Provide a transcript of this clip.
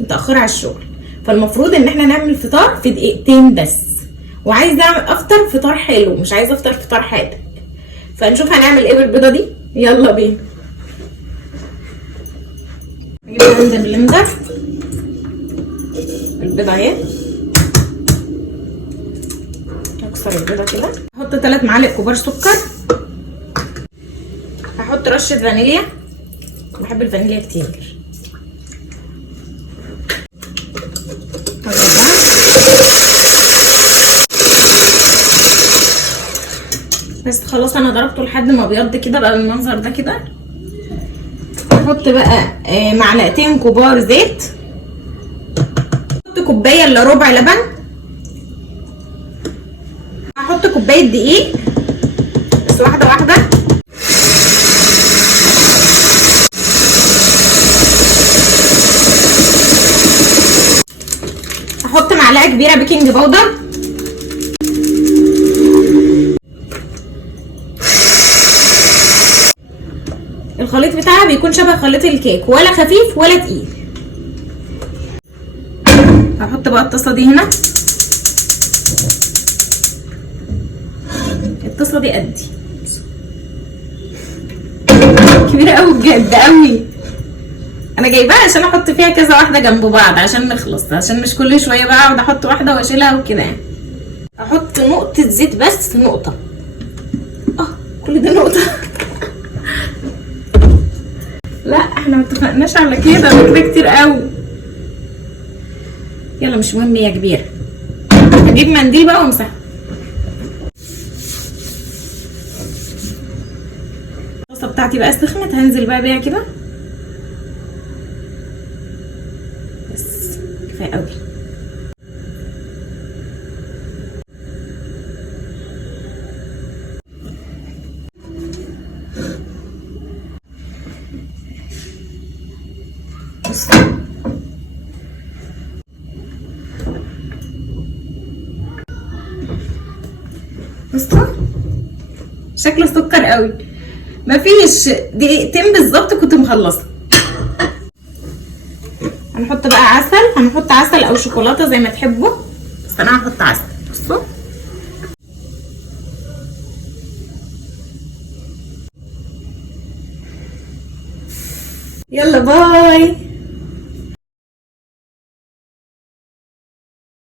متاخره على الشغل، فالمفروض ان احنا نعمل فطار في دقيقتين بس، وعايزه افطر فطار حلو، مش عايزه افطر فطار حادق. فنشوف هنعمل ايه بالبيضه دي. يلا بينا. نجيب هاند بلندر، البيضه اهي، اكسر البيضه كده، احط 3 معالق كبار سكر، هحط رشه فانيليا، بحب الفانيليا كتير، بس خلاص انا ضربته لحد ما ابيض كده بقى بالمنظر ده كده. احط بقى معلقتين كبار زيت، احط كوبايه الا ربع لبن، هحط كوبايه دقيق بس واحده واحده، احط معلقه كبيره بيكنج باودر، الخليط بتاعها بيكون شبه خليط الكيك، ولا خفيف ولا تقيل. هحط بقى الطاسه دي هنا، الطاسه دي قدي كبيره قوي بجد قوي، انا جايباها عشان احط فيها كذا واحده جنب بعض عشان نخلص، عشان مش كل شويه بقى اقعد احط واحده واشيلها وكده يعني. احط نقطه زيت بس، نقطه، كل ده نقطه لا احنا متفقناش على كده، ده كده كتير قوي. يلا مش مهم، هي كبيره. هجيب منديل بقى وامسحها. الطاسه بتاعتي بقى سخنت، هنزل بقى بيها كده بس، كفايه قوي. بصوا شكله سكر قوي، مفيش دقيقتين بالظبط كنت مخلصه. هنحط بقى عسل، هنحط عسل او شوكولاته زي ما تحبوا، بس انا هحط عسل. بصوا يلا باي.